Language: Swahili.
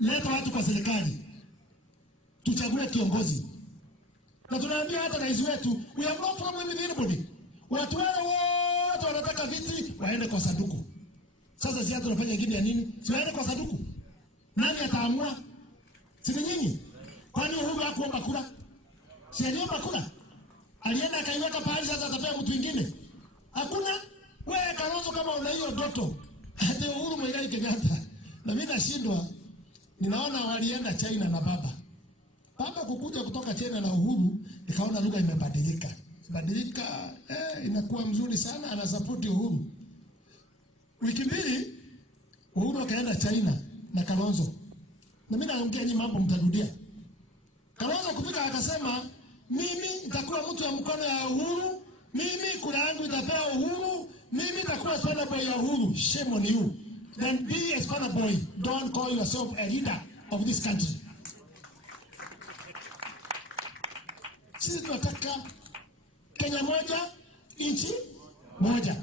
leta watu kwa serikali, tuchague kiongozi. Na tunaambia hata rais wetu, we have no problem with anybody. Watu wale wote wanataka viti waende kwa sanduku. Sasa sisi tunafanya kitu ya nini? Si waende kwa sanduku. Nani ataamua? Si nyinyi? Kwani Uhuru hakuomba kura? Si aliomba kura? Alienda akaiweka pahali, sasa atapea mtu mwingine? Hakuna. Wewe Kalonzo, kama una hiyo ndoto, hata Uhuru Muigai Kenyatta. Na mimi nashindwa. Ninaona walienda China na baba kukuja kutoka China na Uhuru, nikaona lugha imebadilika. Inakuwa mzuri sana, ana support Uhuru. Wiki mbili Uhuru akaenda China na Kalonzo. Na mimi naongea ni mambo mtarudia. Kalonzo kufika akasema, mimi nitakuwa mtu wa mkono ya Uhuru, mimi kura yangu itapewa Uhuru, mimi nitakuwa spana boy ya Uhuru. Shame on you. Then be a spana boy. Don't call yourself a leader of this country. Sisi tunataka Kenya moja, nchi moja.